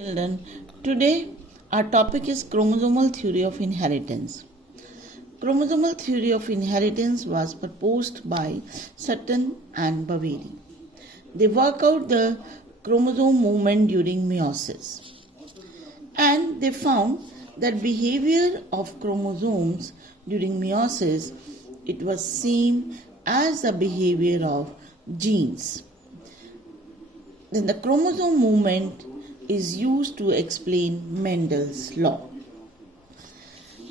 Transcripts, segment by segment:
Children, today our topic is chromosomal theory of inheritance. Chromosomal theory of inheritance was proposed by Sutton and Boveri. They work out the chromosome movement during meiosis, and they found that behavior of chromosomes during meiosis it was same as the behavior of genes. Then the chromosome movement is used to explain Mendel's law.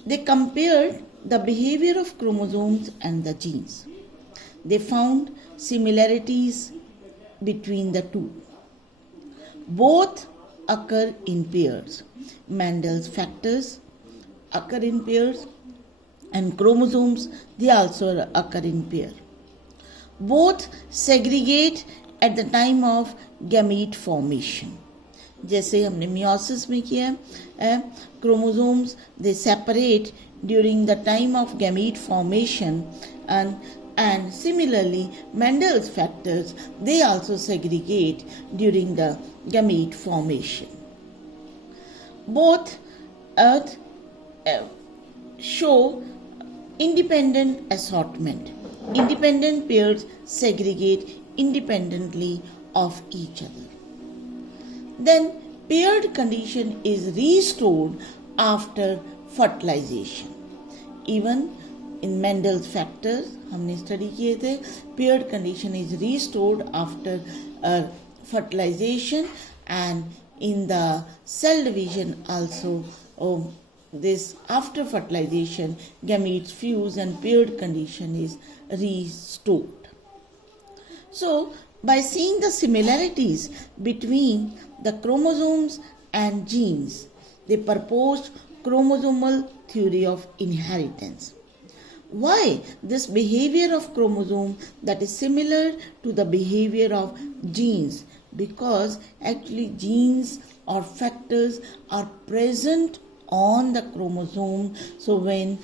They compared the behavior of chromosomes and the genes. They found similarities between the two. Both occur in pairs. Mendel's factors occur in pairs and chromosomes they also occur in pair. Both segregate at the time of gamete formation. जैसे हमने meiosis में किया है chromosomes they separate during the time of gamete formation and similarly Mendel's factors they also segregate during the gamete formation. Both show independent assortment. Independent pairs segregate independently of each other. Then paired condition is restored after fertilization. Even in Mendel's factors हमने study किए थे paired condition is restored after fertilization, and in the cell division also this after fertilization gametes fuse and paired condition is restored. So by seeing the similarities between the chromosomes and genes, they proposed chromosomal theory of inheritance. Why this behavior of chromosome that is similar to the behavior of genes? Because actually genes or factors are present on the chromosome. So when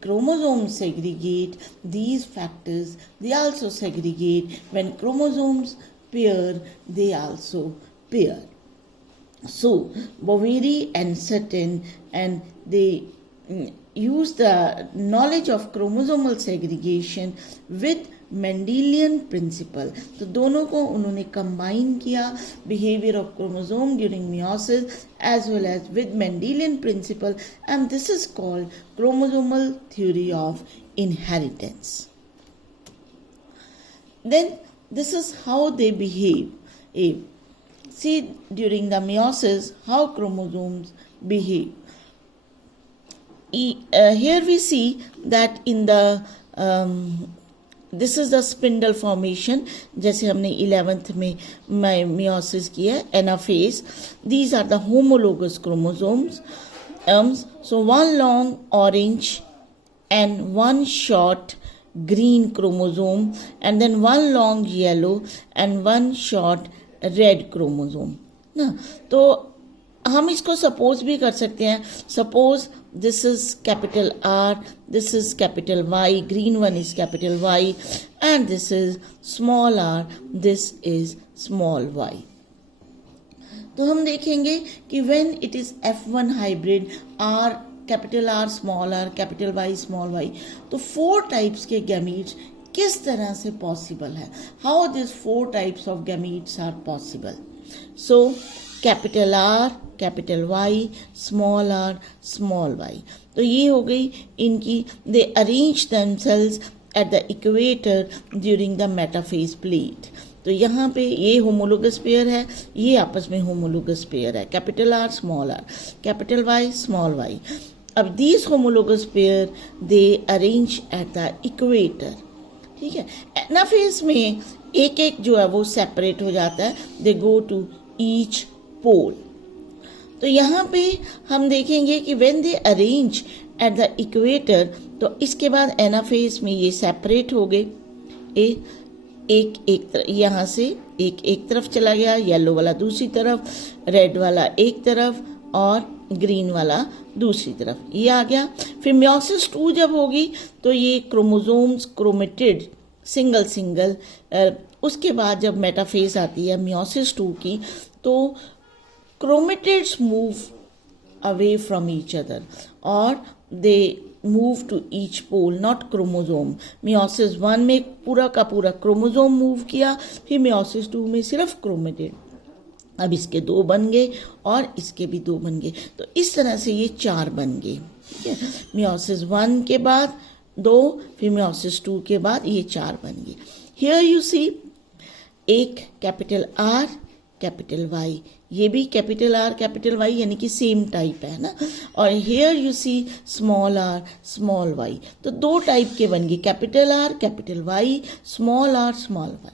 chromosomes segregate, these factors they also segregate. When chromosomes pair, they also pair. So Boveri and Sutton and they use the knowledge of chromosomal segregation with Mendelian principle. तो दोनों को उन्होंने combine किया behavior of chromosome during meiosis as well as with Mendelian principle, and this is called chromosomal theory of inheritance. Then this is how they behave. See during the meiosis how chromosomes behave. Here we see that in the this is the spindle formation जैसे हमने 11th में meiosis किया anaphase. These are the homologous chromosomes. So one long orange and one short green chromosome, and then one long yellow and one short red chromosome ना. तो हम इसको suppose भी कर सकते हैं. Suppose this is capital R, this is capital Y, green one is capital Y, and this is small r, this is small y. तो हम देखेंगे कि when it is F1 hybrid R, capital R, small r, capital Y, small y, तो 4 types के gametes किस तरह से possible है. How these 4 types of gametes are possible. So capital R, capital Y, small r, small y. तो ये हो गई इनकी. They arrange themselves at the equator during the metaphase plate. तो यहाँ पे ये होमोलोगस पेयर है, ये आपस में होमोलोगस पेयर है. Capital R, small r, capital Y, small y. अब these homologous pair they arrange at the equator. ठीक है. एनाफेज में एक एक जो है वो सेपरेट हो जाता है. They go to each pole. तो यहाँ पे हम देखेंगे कि when they arrange at the equator, तो इसके बाद एनाफेज में ये सेपरेट हो गए. एक यहाँ से एक तरफ चला गया, येलो वाला दूसरी तरफ, रेड वाला एक तरफ और ग्रीन वाला दूसरी तरफ, ये आ गया. फिर meiosis 2 जब होगी तो ये क्रोमोसोम्स क्रोमेटिड सिंगल उसके बाद जब मेटाफेज आती है meiosis 2 की, तो chromatids move away from each other or they move to each pole, not chromosome. meiosis 1 में पूरा का पूरा क्रोमोसोम मूव किया, फिर meiosis 2 में सिर्फ क्रोमेटिड। अब इसके 2 बन गए और इसके भी 2 बन गए, तो इस तरह से ये 4 बन गए। ठीक है, meiosis 1 के बाद 2, फिर meiosis 2 के बाद ये 4 बन गए। Here you see एक कैपिटल R कैपिटल Y, ये भी कैपिटल R कैपिटल Y यानी कि सेम टाइप है ना। और here you see small r small y, तो 2 टाइप के बन गए, capital R capital Y, small r small y।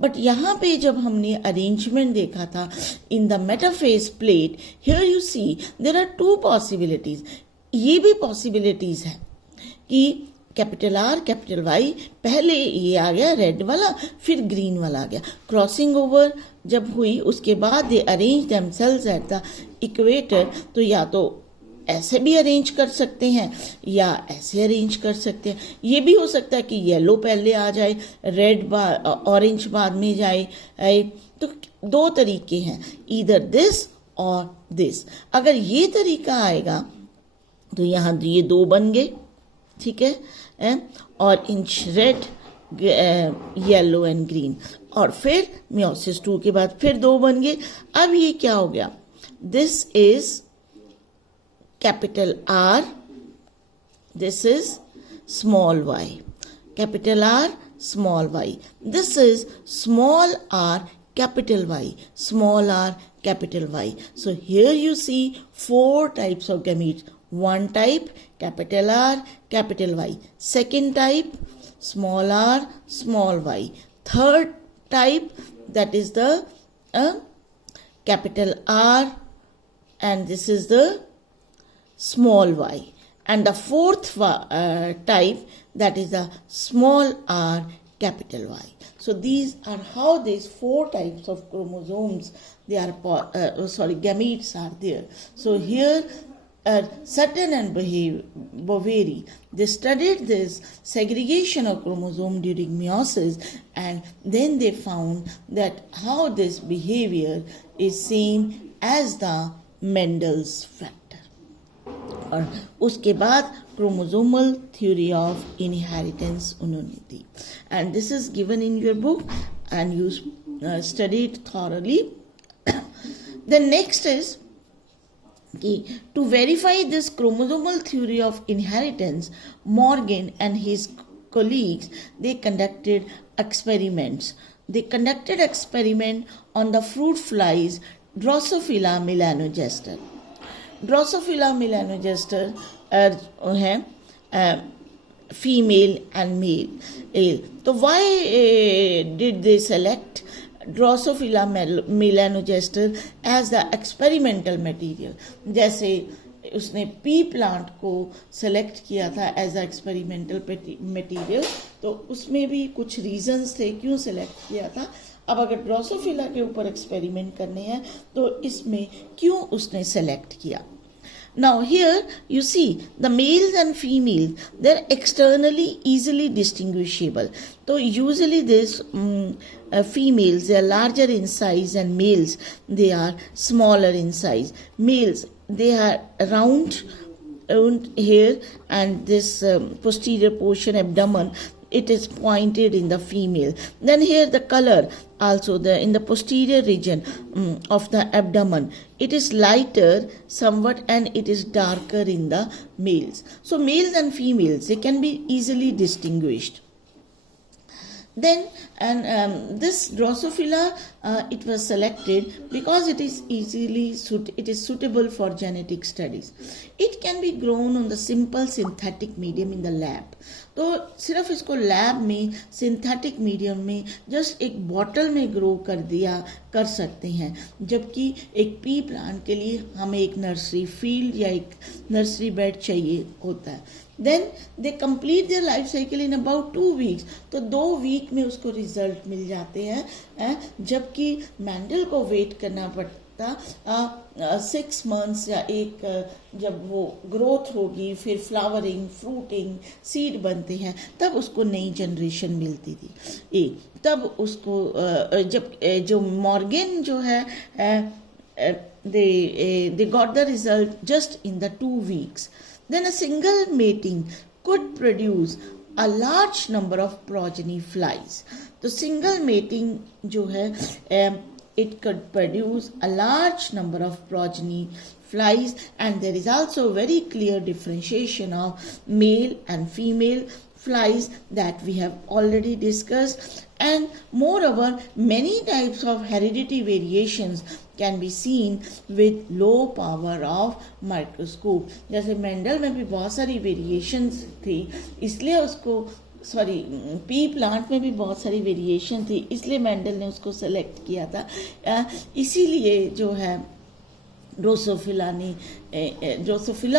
But यहाँ पे जब हमने अरेंजमेंट देखा था in the metaphase plate, here you see there are 2 possibilities. ये भी पॉसिबिलिटीज है कि कैपिटल R कैपिटल Y, पहले ये आ गया रेड वाला, फिर ग्रीन वाला आ गया। क्रॉसिंग ओवर जब हुई उसके बाद they arrange themselves at the equator, तो या तो ऐसे भी अरेंज कर सकते हैं या ऐसे अरेंज कर सकते हैं। ये भी हो सकता है कि येलो पहले आ जाए, रेड ऑरेंज बाद में जाए। तो 2 तरीके हैं, ईदर दिस और दिस। अगर ये तरीका आएगा तो यहाँ ये 2 बन गए, ठीक है, और in red yellow and green, और फिर meiosis 2 के बाद फिर 2 बन गए। अब ये क्या हो गया, this is capital R, this is small y, capital R small y, this is small r capital Y, small r capital Y. So here you see 4 types of gametes. One type capital R capital Y, second type small r small y, third type that is the capital R and this is the small y, and the fourth type that is the small r capital Y. So these are how these 4 types of chromosomes they are gametes are there. So here Sutton and Boveri, they studied this segregation of chromosome during meiosis, and then they found that how this behavior is same as the Mendel's factor. और उसके बाद chromosomal theory of inheritance उन्होंने दी, and this is given in your book and you study it thoroughly. The next is कि to verify this chromosomal theory of inheritance, Morgan and his colleagues, they conducted experiments. They conducted experiment on the fruit flies Drosophila melanogaster. Drosophila melanogaster है female and male. तो why did they select Drosophila melanogaster as the experimental material? जैसे उसने P plant को select किया था as a experimental material, तो उसमें भी कुछ रीजंस थे क्यों सेलेक्ट किया था। अब अगर ड्रोसोफिला के ऊपर एक्सपेरिमेंट करने हैं तो इसमें क्यों उसने सेलेक्ट किया। Now here you see the males and females, they're externally easily distinguishable. So usually this females, they are larger in size, and males, they are smaller in size. Males, they are round here, and this posterior portion abdomen, it is pointed in the female. Then here the color also, in the posterior region of the abdomen, it is lighter somewhat and it is darker in the males. So males and females, they can be easily distinguished. Then this Drosophila, it was selected because it is suitable for genetic studies. It can be grown on the simple synthetic medium in the lab. तो सिर्फ इसको lab में synthetic medium में just एक bottle में grow कर सकते हैं, जबकि एक पी प्लांट के लिए हमें एक नर्सरी फील्ड या एक नर्सरी बेड चाहिए होता है। Then they complete their life cycle in about 2 weeks, तो 2 week में उसको रिजल्ट मिल जाते हैं, जबकि मैंडल को वेट करना पड़ता 6 months या जब वो ग्रोथ होगी, फिर फ्लावरिंग, फ्रूटिंग, सीड बनते हैं, तब उसको नई जनरेशन मिलती थी। तब उसको जब जो मॉर्गन जो है they got the result just in the 2 weeks. Then a single mating could produce a large number of progeny flies. तो single mating जो है it could produce a large number of progeny flies, and there is also very clear differentiation of male and female flies that we have already discussed. And moreover, many types of heredity variations can be seen with low power of microscope. जैसे Mendel में भी बहुत सारी variations थी, इसलिए उसको P plant में भी बहुत सारी वेरिएशन थी, इसलिए मेंडल ने उसको सेलेक्ट किया था. इसीलिए जो है ड्रोसोफिला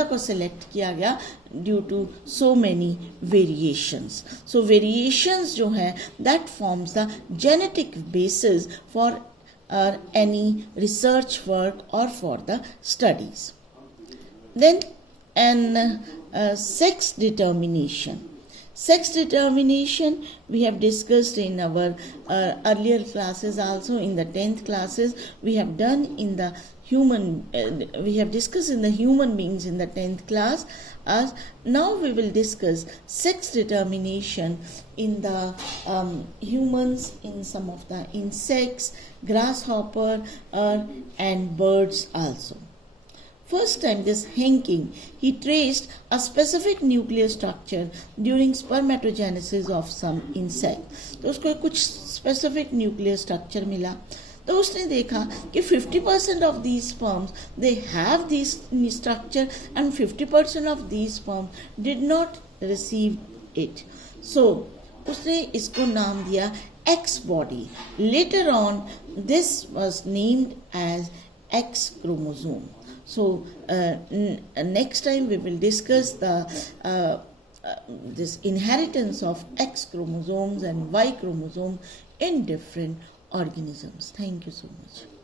को सेलेक्ट किया गया due to so many variations. So variations जो है that forms the genetic basis for any research work or for the studies. Then sex determination. Sex determination we have discussed in our earlier classes, also in the 10th classes. We have done in the we have discussed in the human beings in the 10th class. Now we will discuss sex determination in the humans, in some of the insects, grasshopper and birds also. First time, this Henking, he traced a specific nuclear structure during spermatogenesis of some insect. तो उसको कुछ specific nuclear structure मिला. तो उसने देखा कि 50% of these sperms they have this structure and 50% of these sperms did not receive it. So उसने इसको नाम दिया X body. Later on, this was named as X chromosome. So next time we will discuss the this inheritance of X chromosomes and Y chromosome in different organisms. Thank you so much.